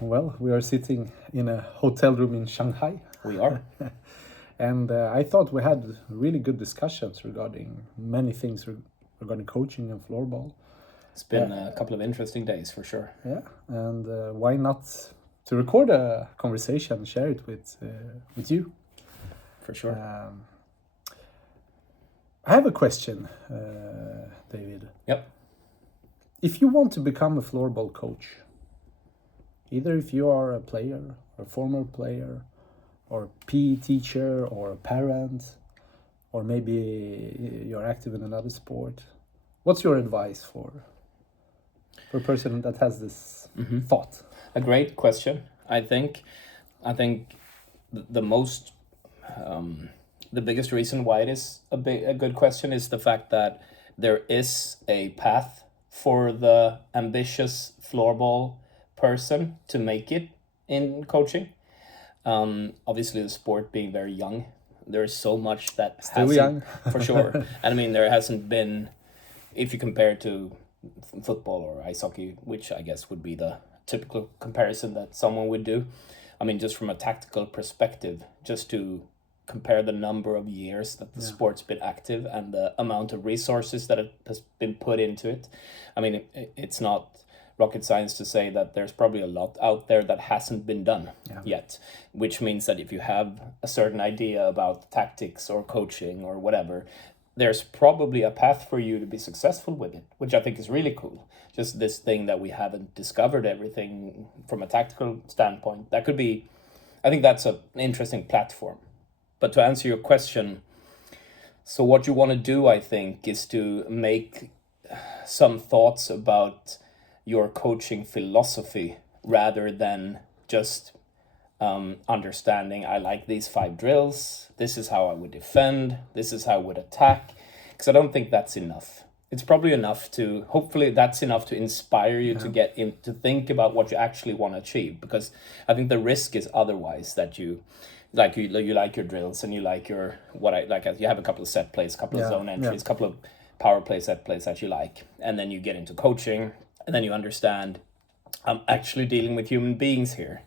Well, we are sitting in a hotel room in Shanghai. We are. And I thought we had really good discussions regarding many things regarding coaching and floorball. It's been a couple of interesting days for sure. Yeah, and why not to record a conversation and share it with you? For sure. I have a question, David. Yep. If you want to become a floorball coach, either if you are a player, or a former player, or a PE teacher, or a parent, or maybe you're active in another sport, what's your advice for a person that has this thought? A great question. I think the most the biggest reason why it is a good question is the fact that there is a path for the ambitious floorball person to make it in coaching. Obviously, the sport being very young, there's so much that Still young. For sure. And I mean, there hasn't been, if you compare it to football or ice hockey, which I guess would be the typical comparison that someone would do. I mean, just from a tactical perspective, just to compare the number of years that the sport's been active and the amount of resources that has been put into it. I mean, it's not rocket science to say that there's probably a lot out there that hasn't been done yet, which means that if you have a certain idea about tactics or coaching or whatever, there's probably a path for you to be successful with it, which I think is really cool. Just this thing that we haven't discovered everything from a tactical standpoint. That could be, I think that's an interesting platform. But to answer your question, so what you want to do, I think, is to make some thoughts about your coaching philosophy rather than just understanding, I like these 5 drills, this is how I would defend, this is how I would attack, because I don't think that's enough. It's probably enough to, hopefully that's enough to inspire you to get in, to think about what you actually want to achieve, because I think the risk is otherwise that you like your drills and you like your, you have a couple of set plays, a couple of zone entries, a couple of power play set plays that you like, and then you get into coaching, and then you understand, I'm actually dealing with human beings here.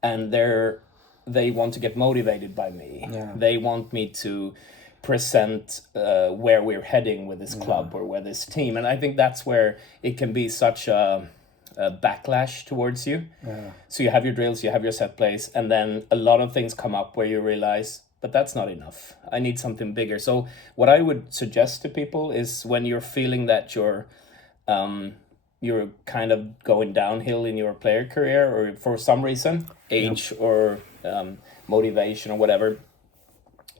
And they want to get motivated by me. Yeah. They want me to present where we're heading with this club or with this team. And I think that's where it can be such a backlash towards you. Yeah. So you have your drills, you have your set plays, and then a lot of things come up where you realize, but that's not enough. I need something bigger. So what I would suggest to people is when you're feeling that you're kind of going downhill in your player career, or for some reason, age or motivation or whatever,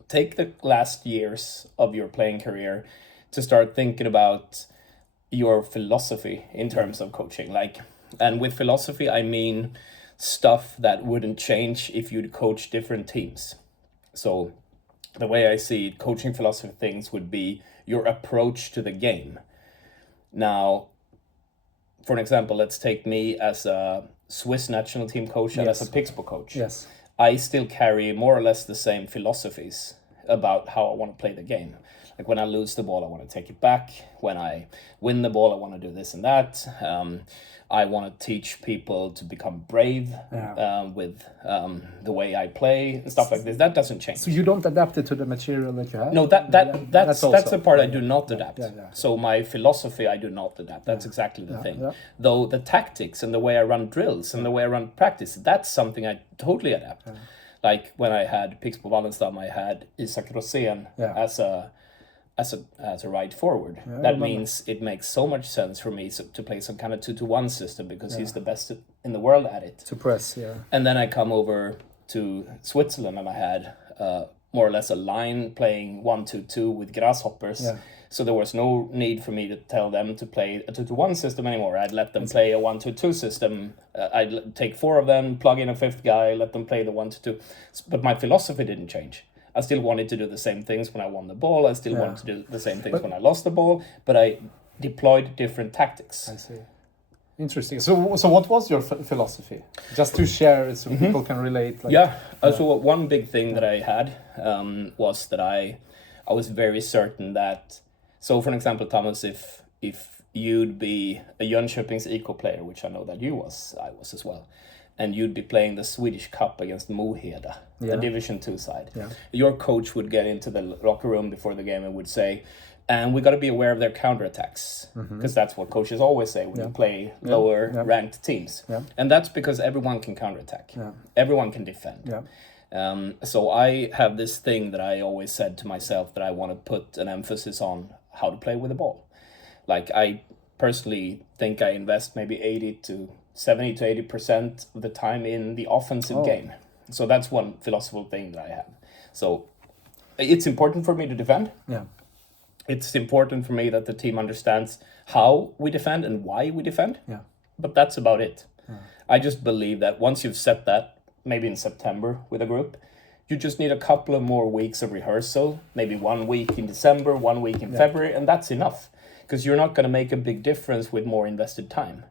take the last years of your playing career to start thinking about your philosophy in terms of coaching. And with philosophy, I mean stuff that wouldn't change if you'd coach different teams. So the way I see coaching philosophy things would be your approach to the game. Now, for an example, let's take me as a Swiss national team coach and as a Pixbo coach. Yes. I still carry more or less the same philosophies about how I want to play the game. Like when I lose the ball, I want to take it back. When I win the ball, I want to do this and that. I want to teach people to become brave with the way I play and stuff like this. That doesn't change. So you don't adapt it to the material that you have? No, that's the part I do not adapt. So my philosophy, I do not adapt. That's exactly the thing. Yeah. Though the tactics and the way I run drills and the way I run practice, that's something I totally adapt. Yeah. Like when I had Pixbo Wallenstam, I had Isak Rosén as a right forward. Yeah, that means it makes so much sense for me to play some kind of 2-to-1 system because he's the best in the world at it. To press, And then I come over to Switzerland and I had more or less a line playing 1-2-2 with grasshoppers. Yeah. So there was no need for me to tell them to play a 2-to-1 system anymore. I'd let them play a 1-2-2 system. I'd take 4 of them, plug in a 5th guy, let them play the 1-2. But my philosophy didn't change. I still wanted to do the same things when I won the ball. I still wanted to do the same things when I lost the ball. But I deployed different tactics. I see. Interesting. So what was your philosophy? Just to share it so people can relate. So one big thing that I had was that I was very certain that. So, for an example, Thomas, if you'd be a Jönköping's eco player, which I know that I was as well, and you'd be playing the Swedish Cup against Moheda, the Division 2 side. Yeah. Your coach would get into the locker room before the game and would say, and we got to be aware of their counterattacks, because that's what coaches always say when you play lower ranked teams. Yeah. And that's because everyone can counterattack. Yeah. Everyone can defend. Yeah. So I have this thing that I always said to myself, that I want to put an emphasis on how to play with the ball. Like, I personally think I invest maybe 70 to 80% of the time in the offensive game. So that's one philosophical thing that I have. So it's important for me to defend. Yeah. It's important for me that the team understands how we defend and why we defend. Yeah. But that's about it. I just believe that once you've set that, maybe in September with a group, you just need a couple of more weeks of rehearsal, maybe 1 week in December, 1 week in February, and that's enough. Because you're not going to make a big difference with more invested time.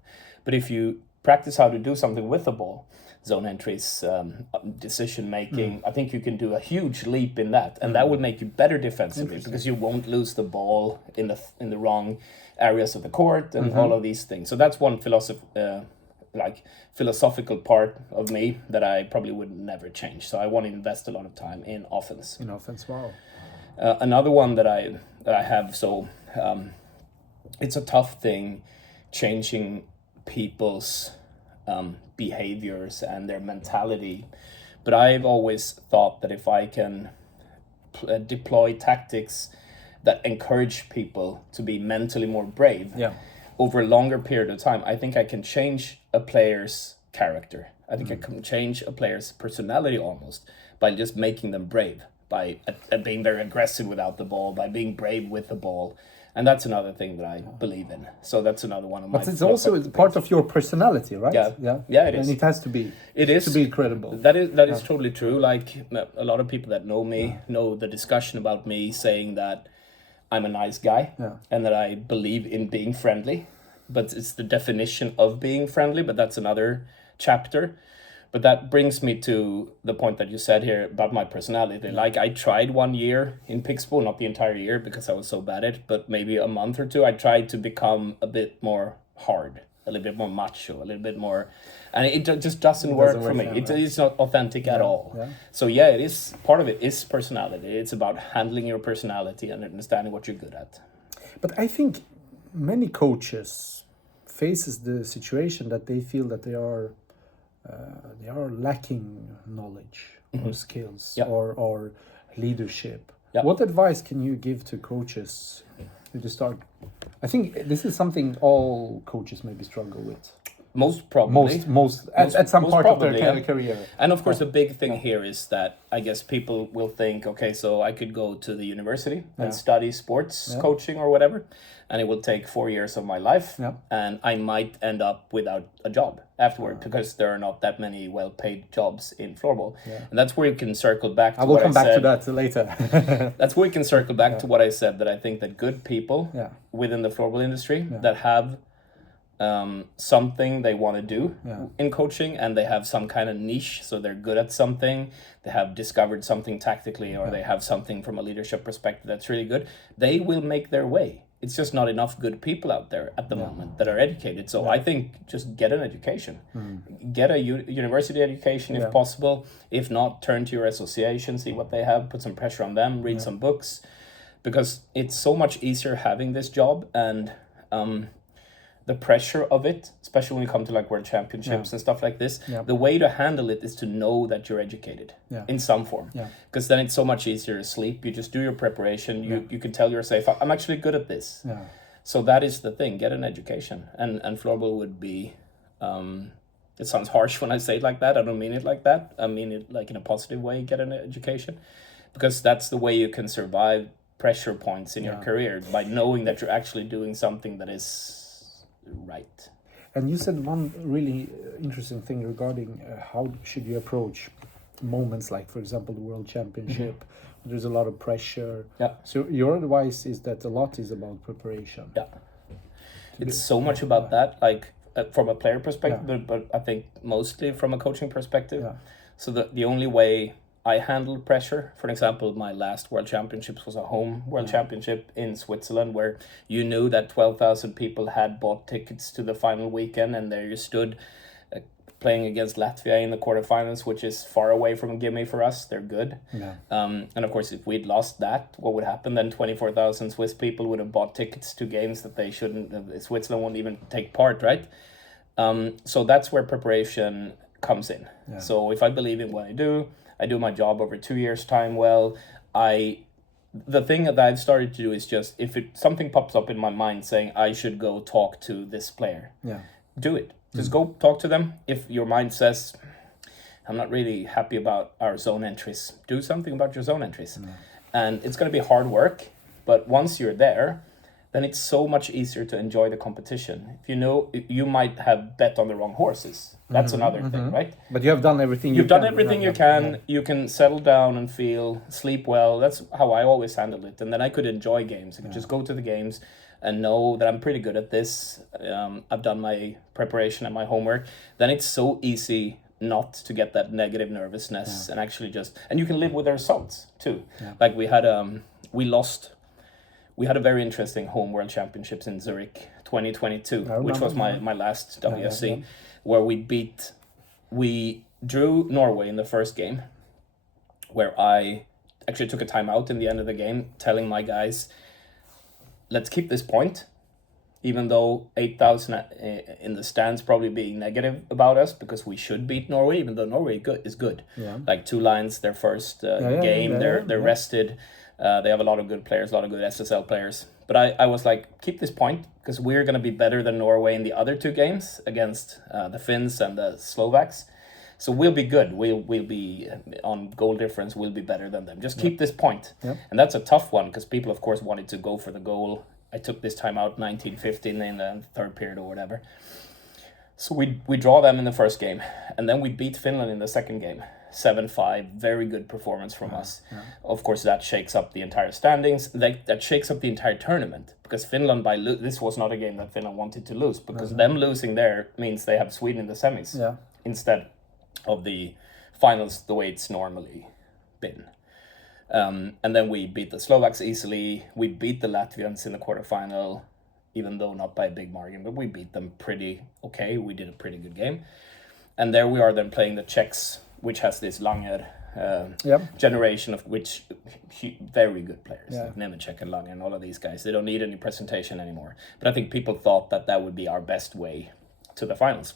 But if you practice how to do something with the ball, zone entries, decision making, I think you can do a huge leap in that, and that will make you better defensively, because you won't lose the ball in the wrong areas of the court and all of these things. So that's one philosophical part of me that I probably would never change. So I want to invest a lot of time in offense. In offense, wow. Another one that I have, so it's a tough thing changing people's behaviors and their mentality, but I've always thought that if I can deploy tactics that encourage people to be mentally more brave over a longer period of time, I think I can change a player's character. I think I can change a player's personality almost by just making them brave, by being very aggressive without the ball, by being brave with the ball. And that's another thing that I believe in. So that's another one of my... But it's also part of your personality, right? Yeah, it is. And it has to be. It is. To be credible. That is totally true. Like, a lot of people that know me know the discussion about me saying that I'm a nice guy and that I believe in being friendly. But it's the definition of being friendly, but that's another chapter. But that brings me to the point that you said here about my personality. Like, I tried 1 year in Pixbo, not the entire year because I was so bad at it, but maybe a month or two, I tried to become a bit more hard, a little bit more macho, a little bit more... And it just doesn't work for me. It's not authentic at all. Yeah. So it is, part of it is personality. It's about handling your personality and understanding what you're good at. But I think many coaches faces the situation that they feel that they are lacking knowledge or skills or leadership. What advice can you give to coaches to start? I think this is something all coaches maybe struggle with. Most probably. Most at some part of their career. And of course, the big thing here is that I guess people will think, okay, so I could go to the university and study sports coaching or whatever, and it will take 4 years of my life, and I might end up without a job afterward because there are not that many well-paid jobs in floorball. And that's where you can circle back to I will come back to that later. That's where you can circle back to what I said, that I think that good people within the floorball industry that have something they want to do in coaching, and they have some kind of niche, so they're good at something, they have discovered something tactically, or they have something from a leadership perspective that's really good, they will make their way. It's just not enough good people out there at the moment that are educated. So I think just get an education. Get a university education if possible. If not, turn to your association, see what they have, put some pressure on them, read some books, because it's so much easier having this job, and the pressure of it, especially when you come to like World Championships and stuff like this, the way to handle it is to know that you're educated in some form. Because then it's so much easier to sleep. You just do your preparation. You can tell yourself, I'm actually good at this. So that is the thing. Get an education. And floorball would be... it sounds harsh when I say it like that. I don't mean it like that. I mean it like in a positive way, get an education. Because that's the way you can survive pressure points in your career, by knowing that you're actually doing something that is... right. And you said one really interesting thing regarding how should you approach moments like, for example, the World Championship. There's a lot of pressure. So your advice is that a lot is about preparation. It's so much about that, like from a player perspective, but I think mostly from a coaching perspective. So the only way I handled pressure. For example, my last World Championships was a home World Championship in Switzerland, where you knew that 12,000 people had bought tickets to the final weekend, and there you stood playing against Latvia in the quarterfinals, which is far away from a gimme for us. They're good. Yeah. And of course, if we'd lost that, what would happen? Then 24,000 Swiss people would have bought tickets to games that they shouldn't. Switzerland won't even take part, right? So that's where preparation comes in. Yeah. So if I believe in what I do my job over 2 years' time well. The thing that I've started to do is just, if something pops up in my mind saying I should go talk to this player, do it. Just go talk to them. If your mind says, I'm not really happy about our zone entries, do something about your zone entries. And it's going to be hard work, but once you're there, then it's so much easier to enjoy the competition. If you know, you might have bet on the wrong horses. That's another thing, right? But you have done everything You've done everything you can. You can settle down and sleep well. That's how I always handled it. And then I could enjoy games. I could just go to the games and know that I'm pretty good at this. I've done my preparation and my homework. Then it's so easy not to get that negative nervousness and actually and you can live with the results too. Like we had a very interesting home World Championships in Zurich 2022, which was my last WFC, where we drew Norway in the first game, where I actually took a timeout in the end of the game, telling my guys, let's keep this point, even though 8,000 in the stands probably being negative about us, because we should beat Norway, even though Norway is good. Like 2 Lions, their first game, they're rested. They have a lot of good players, a lot of good SSL players. But I was like, keep this point, because we're going to be better than Norway in the other 2 games against the Finns and the Slovaks. So we'll be good. We'll be on goal difference. We'll be better than them. Just keep this point. And that's a tough one, because people, of course, wanted to go for the goal. I took this time out 19-15 in the third period or whatever. So we draw them in the first game. And then we beat Finland in the second game. 7-5, very good performance from us. Of course, that shakes up the entire standings. That shakes up the entire tournament, because Finland, this was not a game that Finland wanted to lose, because them losing there means they have Sweden in the semis instead of the finals the way it's normally been. And then we beat the Slovaks easily. We beat the Latvians in the quarterfinal, even though not by a big margin, but we beat them pretty okay. We did a pretty good game. And there we are then playing the Czechs, which has this Langer generation of which very good players, like Nemecek and Langer and all of these guys. They don't need any presentation anymore. But I think people thought that would be our best way to the finals.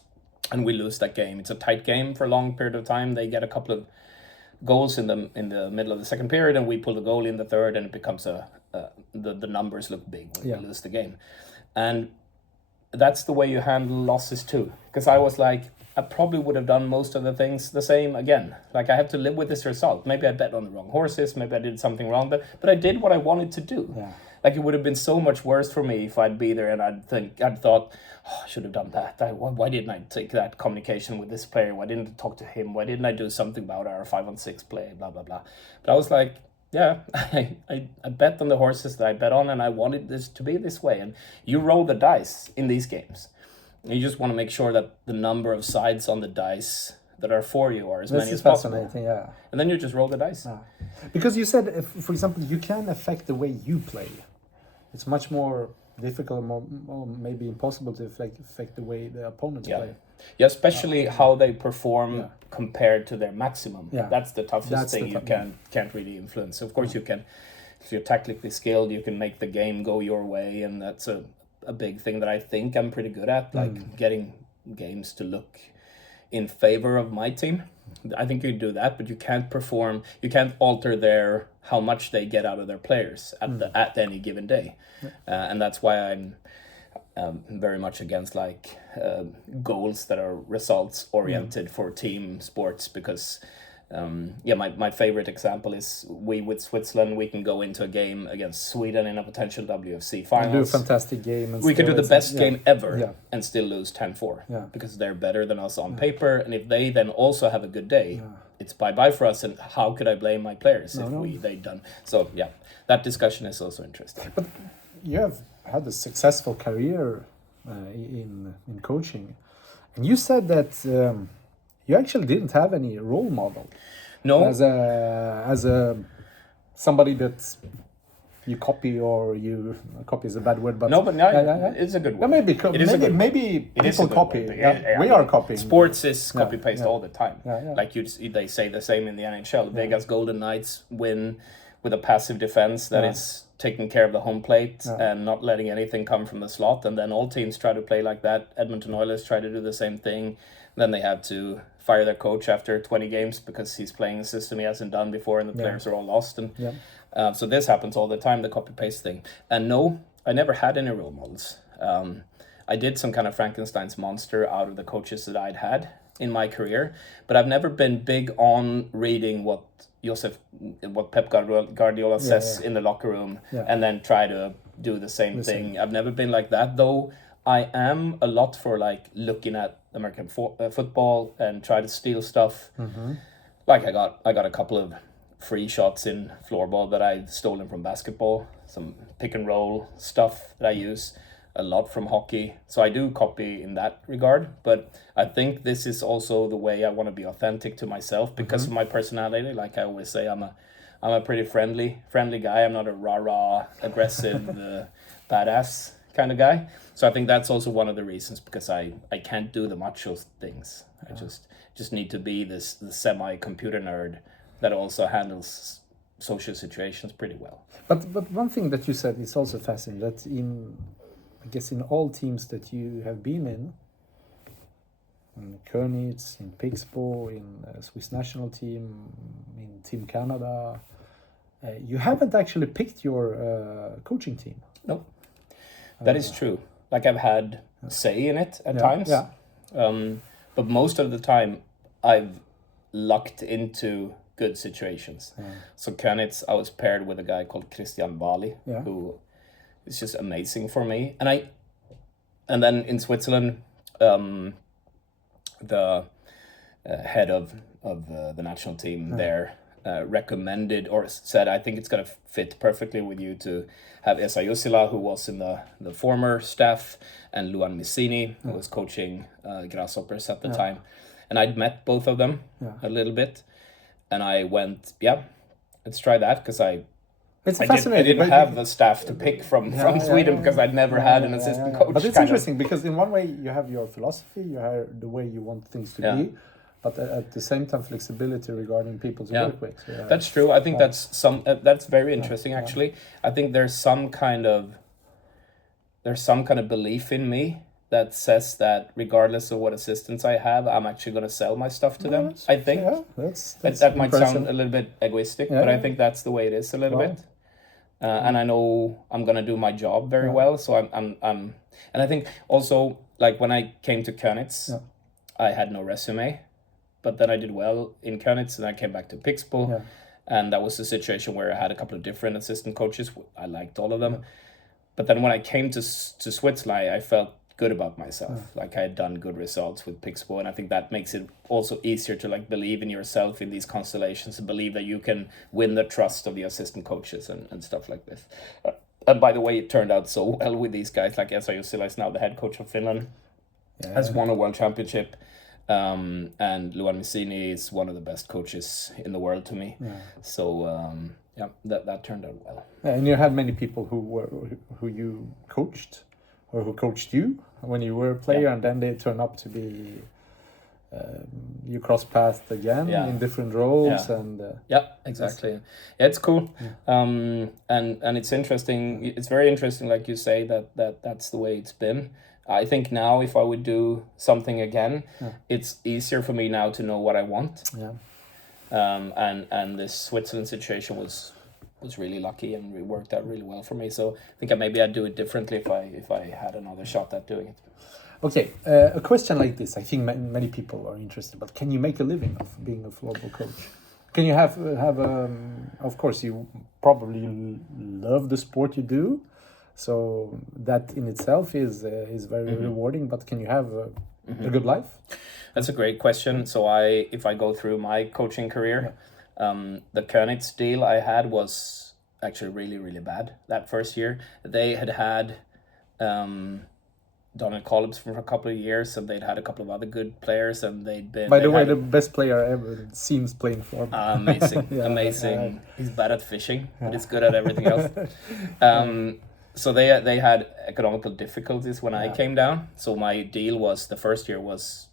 And we lose that game. It's a tight game for a long period of time. They get a couple of goals in the middle of the second period, and we pull the goal in the third, and it becomes the numbers look big when we lose the game. And that's the way you handle losses too. Because I was like, I probably would have done most of the things the same again. Like, I have to live with this result. Maybe I bet on the wrong horses. Maybe I did something wrong. But I did what I wanted to do. Yeah. Like, it would have been so much worse for me if I'd be there and I'd thought, oh, I should have done that. Why didn't I take that communication with this player? Why didn't I talk to him? Why didn't I do something about our 5-on-6 play? Blah, blah, blah. But I was like, yeah, I bet on the horses that I bet on, and I wanted this to be this way. And you roll the dice in these games. You just want to make sure that the number of sides on the dice that are for you are as many as possible. This is fascinating, yeah. And then you just roll the dice. Yeah. Because you said, for example, you can affect the way you play. It's much more difficult, or maybe impossible to affect the way the opponents play. Yeah, especially how they perform compared to their maximum. Yeah. That's the toughest thing you can't really influence. Of course, you can, if you're tactically skilled, you can make the game go your way, and that's a big thing that I think I'm pretty good at, like getting games to look in favor of my team. I think you do that, but you can't alter how much they get out of their players at any given day. And that's why I'm very much against goals that are results oriented for team sports, because my favorite example is with Switzerland, we can go into a game against Sweden in a potential WFC finals. Do a fantastic game. And we could do the best game ever and still lose 10-4 because they're better than us on paper. And if they then also have a good day, it's bye-bye for us. And how could I blame my players they'd done? So, that discussion is also interesting. But you have had a successful career in coaching. And you said that... you actually didn't have any role model. No. as a somebody that you copy, or you copy is a bad word, but No, but it's a good word. maybe It is a good maybe It is a people good copy. word. Yeah, we are copying. Sports is copy paste yeah. all the time. Yeah. Like they say the same in the NHL. Vegas Golden Knights win with a passive defense that is taking care of the home plate and not letting anything come from the slot, and then all teams try to play like that. Edmonton Oilers try to do the same thing. Then they have to fire their coach after 20 games because he's playing a system he hasn't done before, and the players are all lost. And so this happens all the time, the copy paste thing. And no, I never had any role models. I did some kind of Frankenstein's monster out of the coaches that I'd had in my career, but I've never been big on reading what Pep Guardiola says in the locker room and then try to do the same thing. I've never been like that, though. I am a lot for like looking at American football and try to steal stuff. Like I got a couple of free shots in floorball that I've stolen from basketball, some pick and roll stuff that I use a lot from hockey. So I do copy in that regard, but I think this is also the way I want to be authentic to myself because of my personality. Like I always say, I'm a pretty friendly guy. I'm not a rah-rah, aggressive, badass kind of guy. So I think that's also one of the reasons, because I can't do the macho things. I just need to be the semi-computer nerd that also handles social situations pretty well. But one thing that you said is also fascinating, that I guess in all teams that you have been in Könitz, in Pixbo, in Swiss national team, in Team Canada, you haven't actually picked your coaching team. No, that is true. Like I've had say in it at times, but most of the time I've lucked into good situations. So Könitz, I was paired with a guy called Christian Bali, who is just amazing for me. And then in Switzerland, the head of the national team there recommended or said, I think it's going to fit perfectly with you to have Esa Jussila, who was in the former staff, and Luan Missini, who was coaching Grasshoppers at the time. And I'd met both of them a little bit. And I went, let's try that, because I didn't have a staff to pick from Sweden because I'd never had an assistant coach. But it's interesting because in one way you have your philosophy, you have the way you want things to be, but at the same time flexibility regarding people to work with. So, that's true. I think that's very interesting actually. I think there's some kind of belief in me that says that regardless of what assistants I have, I'm actually going to sell my stuff to them. I think that might sound a little bit egoistic, but I think that's the way it is a little bit. And I know I'm going to do my job very well. So I'm and I think also, like when I came to Könitz, I had no resume, but then I did well in Könitz, and I came back to Pixbo, and that was a situation where I had a couple of different assistant coaches. I liked all of them, but then when I came to Switzerland, I felt good about myself. Like I had done good results with Pixbo, and I think that makes it also easier to like believe in yourself in these constellations and believe that you can win the trust of the assistant coaches and stuff like this. And by the way, it turned out so well with these guys. Like Esa Jussila is now the head coach of Finland, has won a world championship, and Luan Missini is one of the best coaches in the world to me. So that turned out well. And you had many people who you coached, or who coached you when you were a player, and then they turn up to be you cross paths again in different roles. And exactly. It's cool. And it's interesting. It's very interesting, like you say, that's the way it's been. I think now if I would do something again, it's easier for me now to know what I want. And this Switzerland situation was really lucky, and it worked out really well for me. So I think maybe I'd do it differently if I had another shot at doing it. Okay, a question like this, I think many people are interested, but can you make a living of being a floorball coach? Can you have of course you probably love the sport you do, so that in itself is very rewarding, but can you have a good life? That's a great question. So if I go through my coaching career, the Könitz deal I had was actually really, really bad that first year. They had done in college for a couple of years, and they'd had a couple of other good players, and they'd been. By the way, the best player ever, it seems, playing for. Amazing, Yeah, amazing. He's bad at fishing, but he's good at everything else. So they had economical difficulties when I came down. So my deal was, the first year was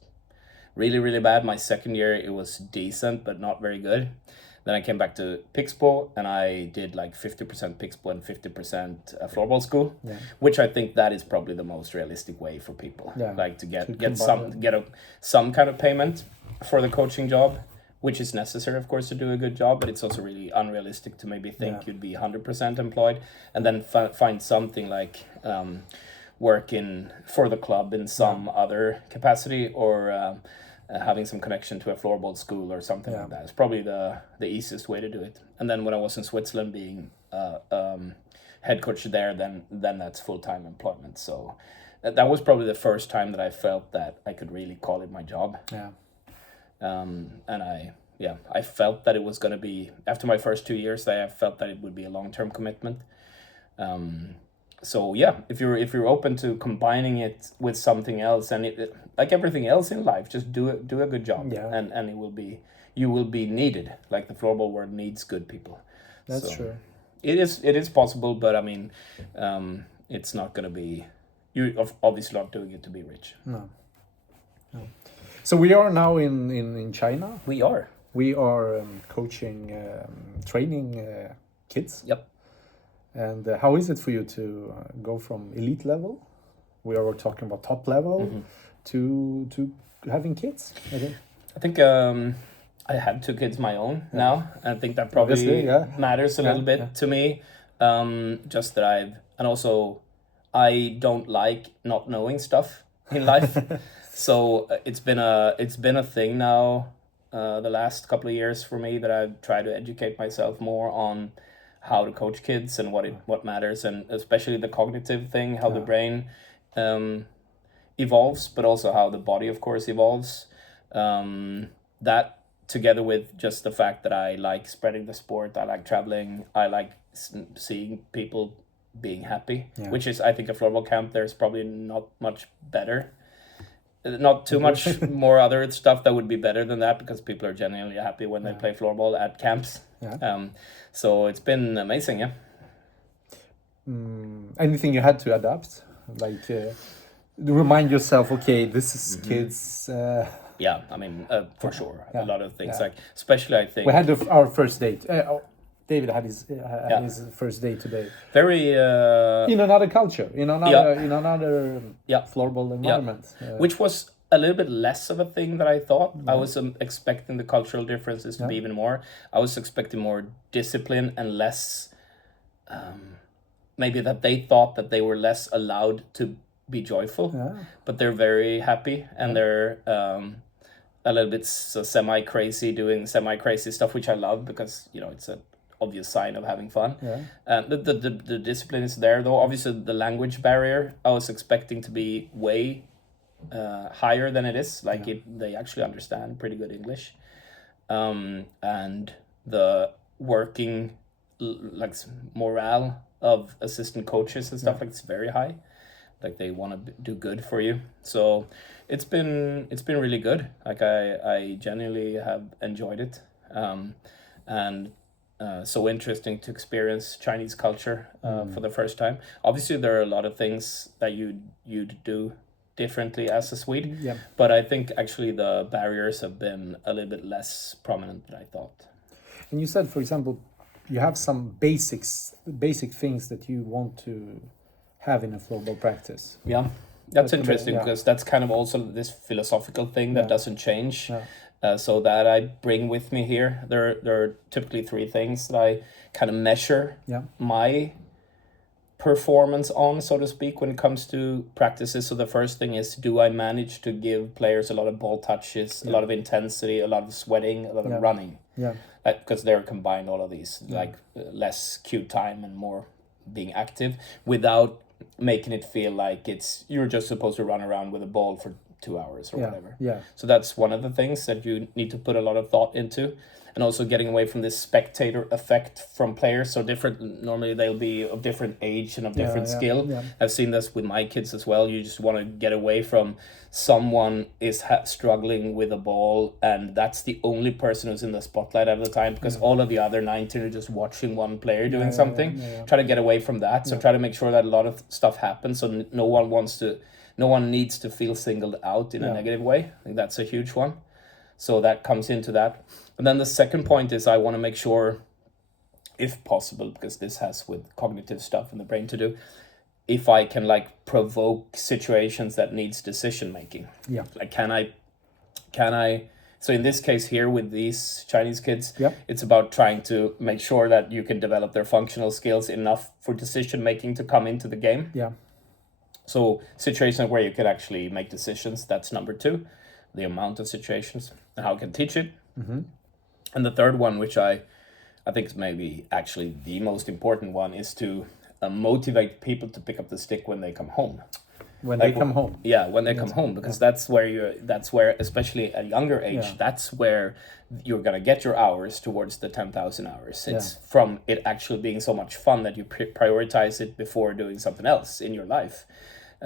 really, really bad. My second year, it was decent, but not very good. Then I came back to Pixbo, and I did like 50% Pixbo and 50% floorball school, which I think that is probably the most realistic way for people, like to get some kind of payment for the coaching job, which is necessary, of course, to do a good job. But it's also really unrealistic to maybe think you'd be 100% employed, and then find something like working for the club in some other capacity, or having some connection to a floorball school or something like that. It's probably the easiest way to do it. And then when I was in Switzerland being head coach there, then that's full-time employment. So that was probably the first time that I felt that I could really call it my job. And I felt that it was going to be, after my first 2 years, I felt that it would be a long-term commitment. So yeah, if you're open to combining it with something else, and it, like everything else in life, just do a good job, and you will be needed. Like the floorball world needs good people. That's true. It is possible, but I mean, it's not going to be. You're obviously not doing it to be rich. No. So we are now in China. We are coaching, training kids. Yep. And how is it for you to go from elite level, we are talking about top level, to having kids? I think I have 2 kids my own now. I think that probably matters a little bit to me. Just that I don't like not knowing stuff in life. So it's been a thing now, the last couple of years for me, that I've tried to educate myself more on how to coach kids and what matters, and especially the cognitive thing, how the brain evolves, but also how the body, of course, evolves. That, together with just the fact that I like spreading the sport, I like traveling, I like seeing people being happy, which is, I think, a floorball camp, there's probably not much better. Not too much more other stuff that would be better than that, because people are genuinely happy when they play floorball at camps. So it's been amazing, Anything you had to adapt? Like, remind yourself, okay, this is kids... Yeah, I mean, for sure. A lot of things, like, especially I think... We had our first date. David had his first day today. Very... in another culture, in another floorball environment. Which was a little bit less of a thing than I thought. I was expecting the cultural differences to be even more. I was expecting more discipline and less... maybe that they thought that they were less allowed to be joyful. But they're very happy, and they're... a little bit semi-crazy, doing semi-crazy stuff, which I love, because, it's a obvious sign of having fun. The discipline is there, though. Obviously, the language barrier, I was expecting to be way higher than it is. Like, they actually understand pretty good English. And the working, like, morale of assistant coaches and stuff, like, it's very high. Like, they want to do good for you. So it's been really good. Like, I genuinely have enjoyed it. So interesting to experience Chinese culture for the first time. Obviously, there are a lot of things that you'd do differently as a Swede. But I think actually the barriers have been a little bit less prominent than I thought. And you said, for example, you have some basic things that you want to have in a floorball practice. Yeah, that's interesting, because that's kind of also this philosophical thing that doesn't change. So that I bring with me here. There are typically 3 things that I kind of measure my performance on, so to speak, when it comes to practices. So the first thing is, do I manage to give players a lot of ball touches, a lot of intensity, a lot of sweating, a lot of running? Because they're combined, all of these, like less cue time and more being active, without making it feel like you're just supposed to run around with a ball for 2 hours or Yeah. whatever. Yeah. So that's one of the things that you need to put a lot of thought into. And also getting away from this spectator effect from players. So normally they'll be of different age and of different skill. Yeah. I've seen this with my kids as well. You just want to get away from someone is struggling with a ball, and that's the only person who's in the spotlight at the time, because all of the other 19 are just watching one player doing something. Try to get away from that. So try to make sure that a lot of stuff happens, so no one needs to feel singled out in a negative way. I think that's a huge one. So that comes into that. And then the second point is I want to make sure, if possible, because this has with cognitive stuff in the brain to do, if I can provoke situations that needs decision making. Yeah. Like can I so in this case here with these Chinese kids, it's about trying to make sure that you can develop their functional skills enough for decision making to come into the game. Yeah. So situations where you can actually make decisions, that's number 2. The amount of situations and how I can teach it. Mm-hmm. And the third one, which I think is maybe actually the most important one, is to motivate people to pick up the stick when they come home. When they come home. Yeah, when they come home, because that's where, especially at a younger age, that's where you're going to get your hours towards the 10,000 hours. It's from it actually being so much fun that you prioritize it before doing something else in your life.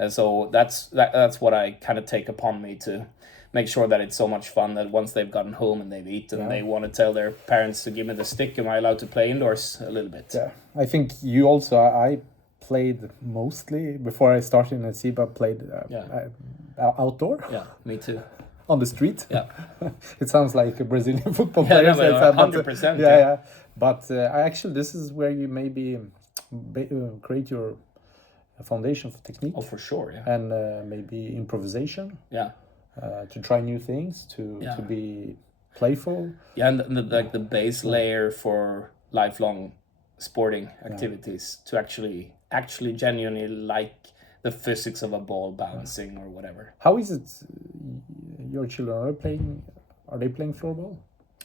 So that's what I kind of take upon me to make sure that it's so much fun that once they've gotten home and they've eaten, they want to tell their parents to give me the stick. Am I allowed to play indoors a little bit? Yeah, I think you also. I played mostly before I started in SIBA. Played outdoor. Yeah, me too. On the street. Yeah, it sounds like a Brazilian football player. 100%. Yeah. But I actually, this is where you maybe create your foundation for technique. Oh, for sure. Yeah, and maybe improvisation. Yeah. To try new things, to be playful. Yeah, and the base layer for lifelong sporting activities, to actually genuinely like the physics of a ball bouncing or whatever. How is it? Your children are they playing floorball?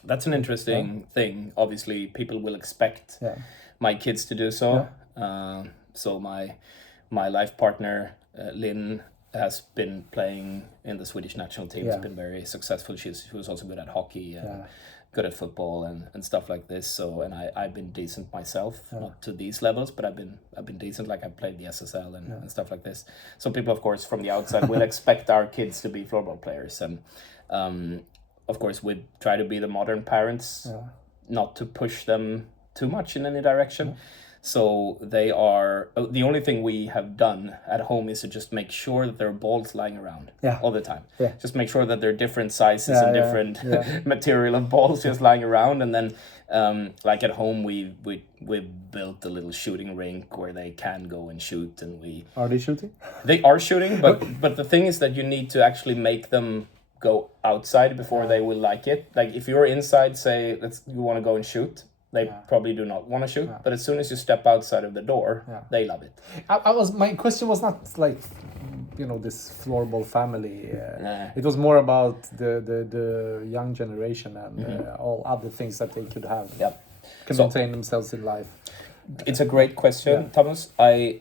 That's an interesting thing. Obviously, people will expect my kids to do so. So my life partner, Lynn, has been playing in the Swedish national team. Has been very successful. She was also good at hockey and good at football and stuff like this. So, and I've been decent myself, not to these levels, but I've been decent. Like I played the SSL and stuff like this. So people, of course, from the outside will expect our kids to be floorball players, and of course we try to be the modern parents, not to push them too much in any direction. So they are, the only thing we have done at home is to just make sure that there are balls lying around all the time. Yeah. Just make sure that there are different sizes and different material of balls just lying around. And then like at home, we built a little shooting rink where they can go and shoot. And Are they shooting? They are shooting, but the thing is that you need to actually make them go outside before they will like it. Like if you're inside, say, you want to go and shoot, they probably do not want to shoot, but as soon as you step outside of the door, they love it. My question was not like, this floorball family. It was more about the young generation and all other things that they could have. Can maintain themselves in life. It's a great question, Thomas. The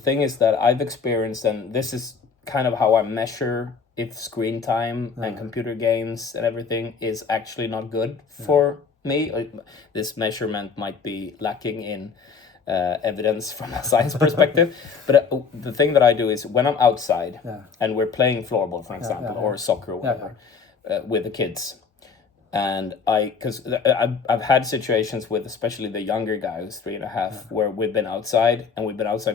thing is that I've experienced, and this is kind of how I measure if screen time and computer games and everything is actually not good for me. This measurement might be lacking in evidence from a science perspective, but the thing that I do is when I'm outside and we're playing floorball, for example, or soccer or whatever, with the kids, and because I've had situations with especially the younger guy who's 3.5 where we've been outside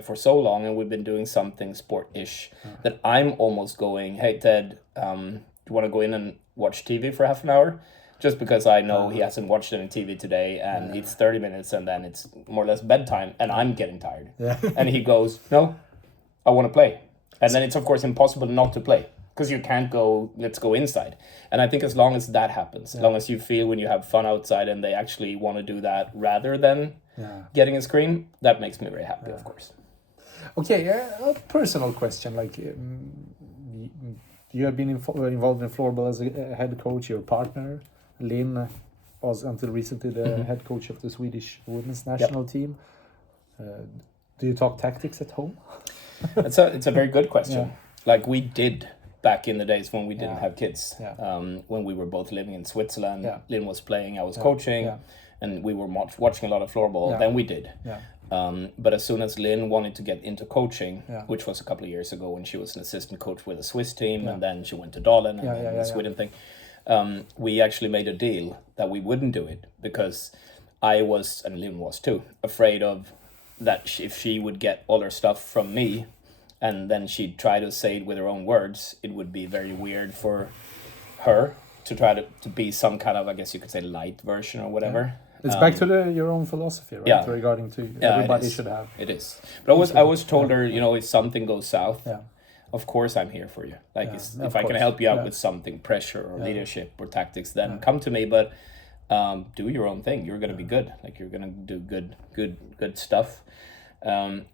for so long and we've been doing something sport-ish that I'm almost going, hey Ted, do you want to go in and watch TV for half an hour? Just because I know he hasn't watched any TV today and it's 30 minutes and then it's more or less bedtime and I'm getting tired. And he goes, no, I want to play. And then it's of course impossible not to play because you can't go, let's go inside. And I think as long as that happens, as long as you feel when you have fun outside and they actually want to do that rather than getting a screen, that makes me very happy, of course. Okay, a personal question, like you have been involved in floorball as a head coach, your partner Lynn was until recently the head coach of the Swedish women's national team. Do you talk tactics at home? It's a very good question. Like we did back in the days when we didn't have kids. Yeah. When we were both living in Switzerland. Yeah. Lynn was playing, I was coaching, Yeah. and we were watching a lot of floorball. Yeah. Then we did. Yeah. But as soon as Lynn wanted to get into coaching, Yeah. which was a couple of years ago when she was an assistant coach with a Swiss team, Yeah. and then she went to Dalen and Yeah, the Sweden thing, we actually made a deal that we wouldn't do it because I was, and Lynn was too, afraid of that if she would get all her stuff from me and then she'd try to say it with her own words, it would be very weird for her to try to be some kind of, I guess you could say, light version or whatever. It's back to your own philosophy, right? Yeah. Regarding to Yeah, everybody it is. should have. It is. But I was told her, you know, if something goes south, Yeah. of course I'm here for you. Like Yeah, if of I can course. help you out Yeah. with something, pressure or leadership or tactics, then come to me. But do your own thing. You're gonna be good. Like you're gonna do good stuff.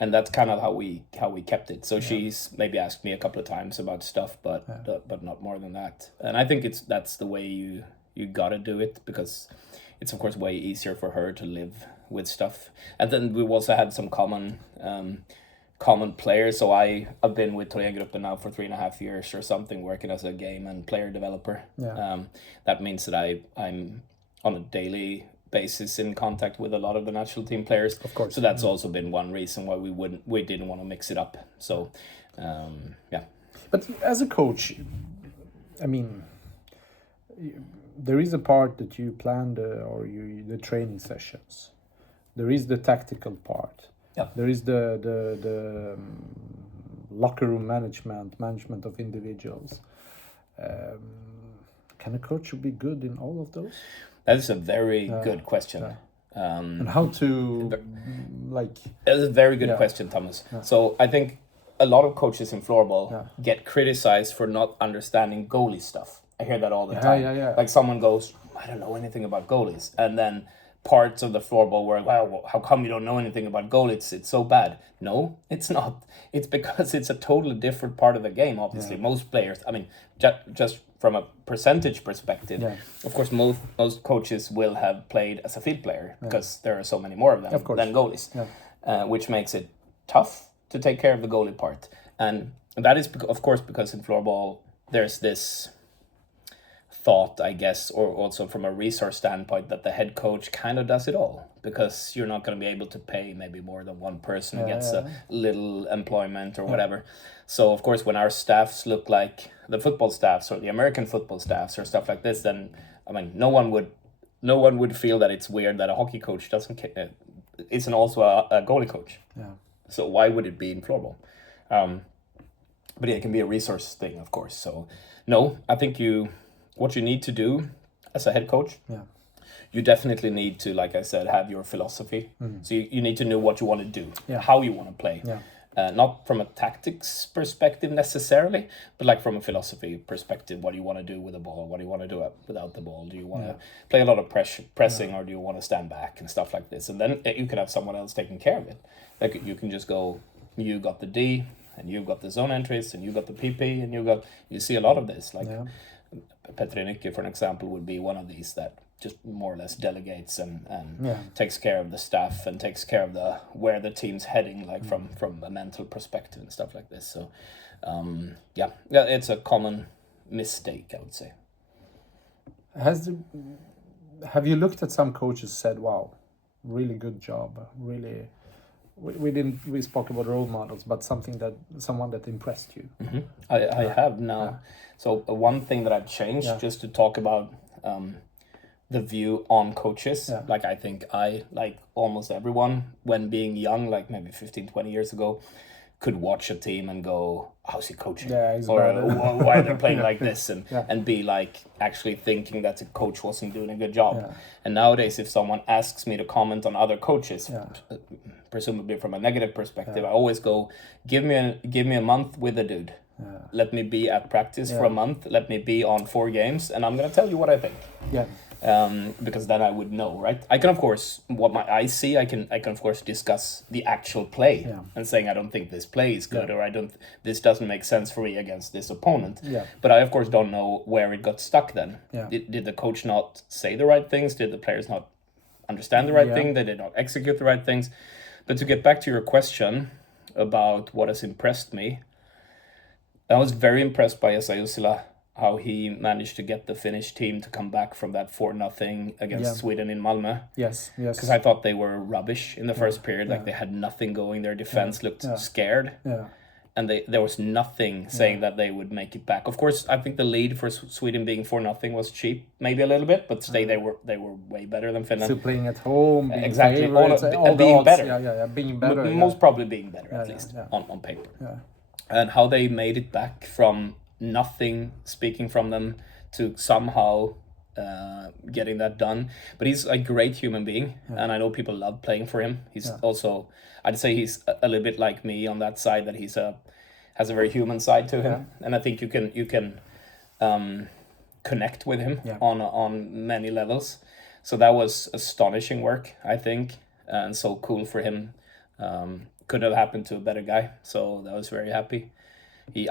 And that's kind of how we kept it. So she's maybe asked me a couple of times about stuff, but not more than that. And I think that's the way you gotta do it, because it's of course way easier for her to live with stuff. And then we've also had some common players. So I've been with Thorengruppen now for 3.5 years or something, working as a game and player developer. Yeah. That means that I'm on a daily basis in contact with a lot of the national team players. Of course. So that's also been one reason why we didn't want to mix it up. So yeah. But as a coach, I mean, there is a part that you plan the training sessions. There is the tactical part. Yeah. There is the locker room management of individuals. Can a coach be good in all of those? That is a very good question. And how to That's a very good question, Thomas. So I think a lot of coaches in floorball get criticized for not understanding goalie stuff. I hear that all the time. Yeah. Like someone goes, I don't know anything about goalies. And then parts of the floorball world, well, how come you don't know anything about goalies? It's so bad. No, it's not. It's because it's a totally different part of the game, obviously. Most players, I mean, just from a percentage perspective, of course, most coaches will have played as a field player because there are so many more of them than goalies, which makes it tough to take care of the goalie part. And that is, of course, because in floorball, there's this thought, I guess, or also from a resource standpoint, that the head coach kind of does it all, because you're not going to be able to pay maybe more than one person who gets a little employment or whatever. So of course, when our staffs look like the football staffs or the American football staffs or stuff like this, then I mean, no one would feel that it's weird that a hockey coach isn't also a goalie coach. Yeah. So why would it be in floorball? But yeah, it can be a resource thing, of course. So no, I think what you need to do as a head coach, you definitely need to, like I said, have your philosophy. So you need to know what you want to do, how you want to play. Not from a tactics perspective necessarily, but like from a philosophy perspective. What do you want to do with the ball? What do you want to do without the ball? Do you want to play a lot of pressing, or do you want to stand back and stuff like this? And then you can have someone else taking care of it. Like you can just go, you got the D, and you've got the zone entries, and you got the PP, and you see a lot of this. Like Petri Nycke, for an example, would be one of these that just more or less delegates and takes care of the staff and takes care of where the team's heading, like from a mental perspective and stuff like this. So it's a common mistake, I would say. Have you looked at some coaches said, wow, really good job, really, we spoke about role models, but someone that impressed you? I have now. So one thing that I've changed, just to talk about the view on coaches, like I think like almost everyone, when being young, like maybe 15-20 years ago, could watch a team and go, how's he coaching? Or why are they playing like this? And be like actually thinking that the coach wasn't doing a good job. And nowadays, if someone asks me to comment on other coaches, presumably from a negative perspective, I always go, give me a month with a dude. Let me be at practice for a month. Let me be on 4 games, and I'm going to tell you what I think. Because then I would know, right? I can, of course, what my eyes see, I can of course discuss the actual play and saying I don't think this play is good, or this doesn't make sense for me against this opponent. But I of course don't know where it got stuck then. Did the coach not say the right things? Did the players not understand the right thing? They did not execute the right things? But to get back to your question about what has impressed me, I was very impressed by Esa Jussila, how he managed to get the Finnish team to come back from that 4-0 against Sweden in Malmö. Yes. Because I thought they were rubbish in the first period. Like they had nothing going. Their defense looked scared. Yeah. And there was nothing saying that they would make it back. Of course, I think the lead for Sweden being 4-0 was cheap, maybe a little bit, but today they were way better than Finland. Still playing at home, being exactly, favorites, all being odds. better. Being better. Most probably being better, at least on paper. Yeah. And how they made it back from nothing, speaking from them, to somehow getting that done. But he's a great human being, and I know people love playing for him. He's also, I'd say he's a little bit like me on that side, that has a very human side to him, and I think you can connect with him on many levels. So that was astonishing work, I think, and so cool for him. Could have happened to a better guy, so I was very happy.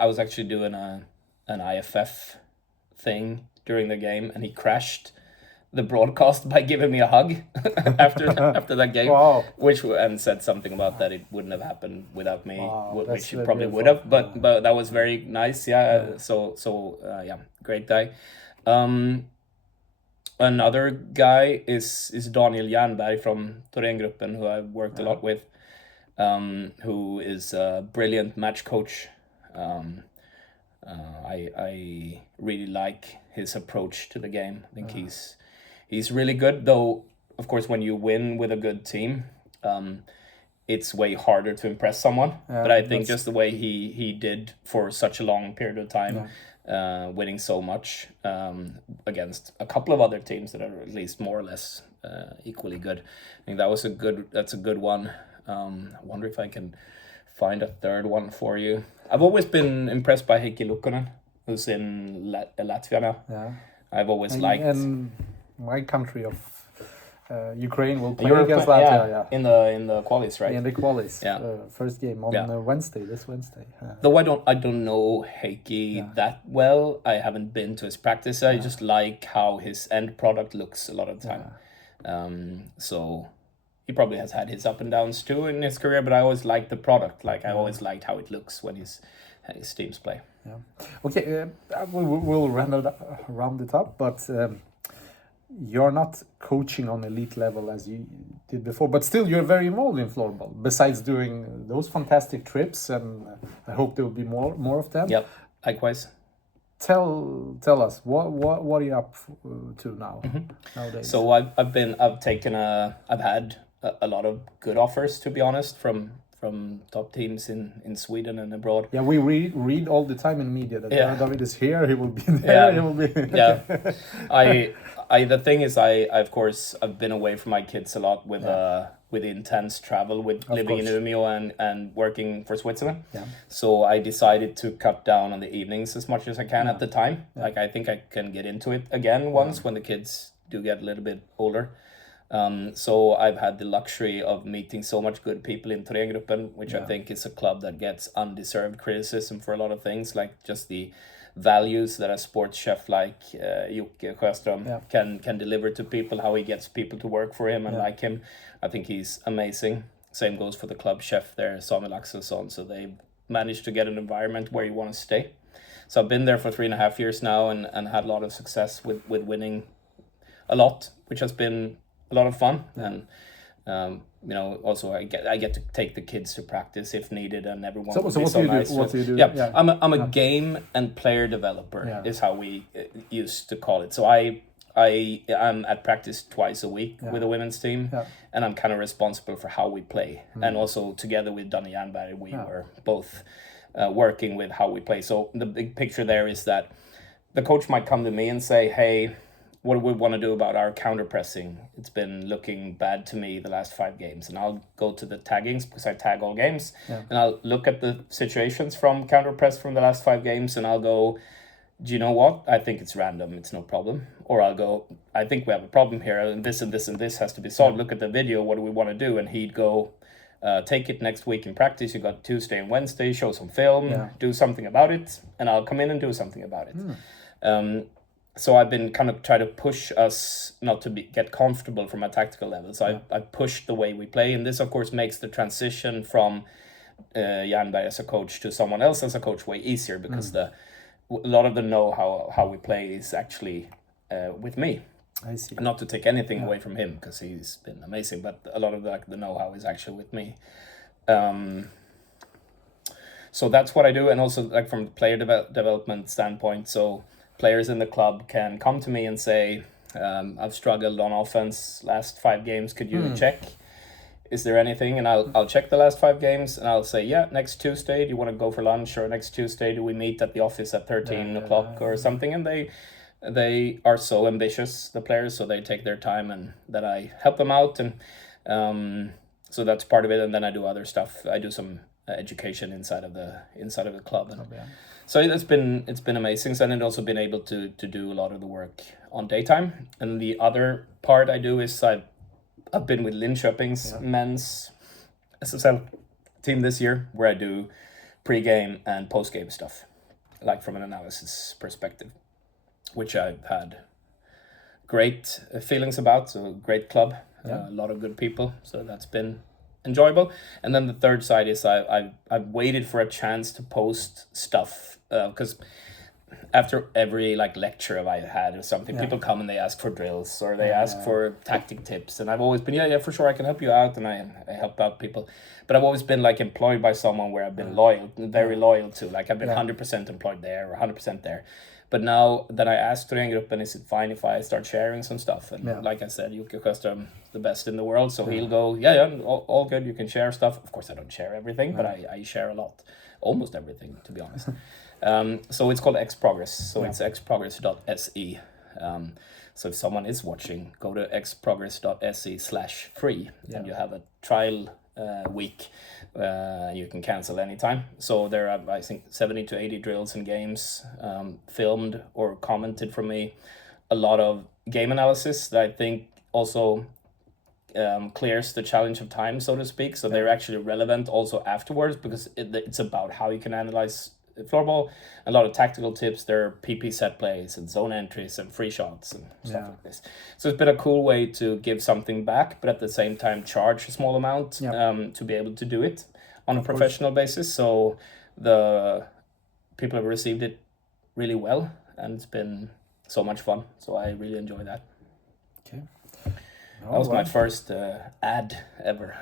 I was actually doing an IFF thing during the game, and he crashed the broadcast by giving me a hug after that game, and said something about that it wouldn't have happened without me, which it probably would have, but that was very nice. So great guy. Another guy is Daniel Jernberg from Thorengruppen, who I've worked a lot with, who is a brilliant match coach. I really like his approach to the game. I think he's really good, though. Of course, when you win with a good team, it's way harder to impress someone. But I think just the way he did for such a long period of time, winning so much against a couple of other teams that are at least more or less equally good. I think that's a good one. I wonder if I can find a third one for you. I've always been impressed by Heikki Lukkonen, who's in Latvia now. Yeah. I've always liked. And my country of Ukraine will play against Latvia. In the qualies, right? In the qualies. First game on this Wednesday. Though I don't know Heikki that well. I haven't been to his practice. I just like how his end product looks a lot of the time. So he probably has had his up and downs too in his career, but I always liked the product. Like I always liked how it looks when his teams play. Yeah. Okay, we'll round it up, but you're not coaching on elite level as you did before, but still you're very involved in floorball. Besides doing those fantastic trips, and I hope there will be more of them. Yep, likewise. Tell us what are you up to now nowadays? So I've had a lot of good offers, to be honest, from top teams in Sweden and abroad. Yeah, we read all the time in media that David is here, he will be there, he will be. The thing is, of course I've been away from my kids a lot with intense travel, with living in Umeå and working for Switzerland. Yeah. So I decided to cut down on the evenings as much as I can at the time. Yeah. Like I think I can get into it again once when the kids do get a little bit older. So I've had the luxury of meeting so much good people in Thorengruppen, which I think is a club that gets undeserved criticism for a lot of things, like just the values that a sports chef like Jocke Sjöström can deliver to people, how he gets people to work for him and like him. I think he's amazing. Same goes for the club chef there, Samuel Axelsson. So they've managed to get an environment where you want to stay. So I've been there for 3.5 years now and had a lot of success with winning a lot, which has been a lot of fun. And also I get to take the kids to practice if needed, and everyone will be so nice. What do you do? Yeah. I'm a game and player developer is how we used to call it. So I'm at practice twice a week with the women's team, and I'm kind of responsible for how we play. And also together with Daniel Jernberg, we were both working with how we play. So the big picture there is that the coach might come to me and say, hey, what do we want to do about our counter pressing? It's been looking bad to me the last 5 games. And I'll go to the taggings, because I tag all games. Yeah. And I'll look at the situations from counter press from the last 5 games. And I'll go, do you know what? I think it's random. It's no problem. Or I'll go, I think we have a problem here. And this and this and this has to be solved. Look at the video. What do we want to do? And he'd go, take it next week in practice. You got Tuesday and Wednesday. Show some film. Do something about it. And I'll come in and do something about it. So I've been kind of trying to push us not to get comfortable from a tactical level. So I pushed the way we play. And this, of course, makes the transition from Janberg as a coach to someone else as a coach way easier, because a lot of the how we play is actually with me. I see. Not to take anything away from him, because he's been amazing, but a lot of the know-how is actually with me. So that's what I do, and also like from the player development standpoint. So players in the club can come to me and say, I've struggled on offense last 5 games. Could you check? Is there anything? And I'll check the last 5 games, and I'll say, yeah, next Tuesday, do you want to go for lunch? Or next Tuesday, do we meet at the office at 13 o'clock or something? And they are so ambitious, the players, so they take their time, and that I help them out. And so that's part of it. And then I do other stuff. I do some education inside of the club. And so it's been amazing. So, and I've also been able to do a lot of the work on daytime. And the other part I do is I've been with Linköping's men's SSL team this year, where I do pre-game and post-game stuff, like from an analysis perspective, which I've had great feelings about. So great club, a lot of good people. So that's been enjoyable. And then the third side is I've waited for a chance to post stuff, because after every like lecture I've had or something, people come and they ask for drills, or they ask for tactic tips, and I've always been for sure, I can help you out, and I help out people. But I've always been like employed by someone where I've been very loyal to, like I've been 100% employed there or 100% there. But now that I asked Thorengruppen, is it fine if I start sharing some stuff? And like I said, Jukka Sjöström, the best in the world, so he'll go, all good, you can share stuff. Of course, I don't share everything, but I share a lot, almost everything, to be honest. So it's called X-Progress, so it's xprogress.se. So if someone is watching, go to xprogress.se/free, and you have a trial week. You can cancel anytime. So there are, I think, 70 to 80 drills and games filmed or commented from me. A lot of game analysis that I think also clears the challenge of time, so to speak. So they're actually relevant also afterwards, because it's about how you can analyze floorball. A lot of tactical tips. There are PP set plays and zone entries and free shots and stuff like this. So it's been a cool way to give something back, but at the same time charge a small amount to be able to do it on a professional basis. So the people have received it really well, and it's been so much fun. So I really enjoy that. Okay. That was my first ad ever.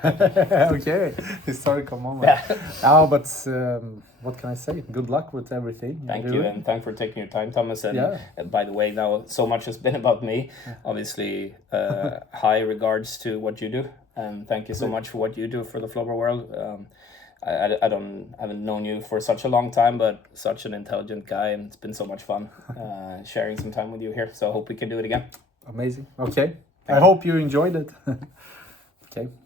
Okay, historical moment. But what can I say? Good luck with everything. Thank you, and thanks for taking your time, Thomas. And by the way, now so much has been about me. Obviously, high regards to what you do, and thank you so much for what you do for the floorball world. I haven't known you for such a long time, but such an intelligent guy, and it's been so much fun sharing some time with you here. So I hope we can do it again. Amazing. Okay. I hope you enjoyed it. Okay.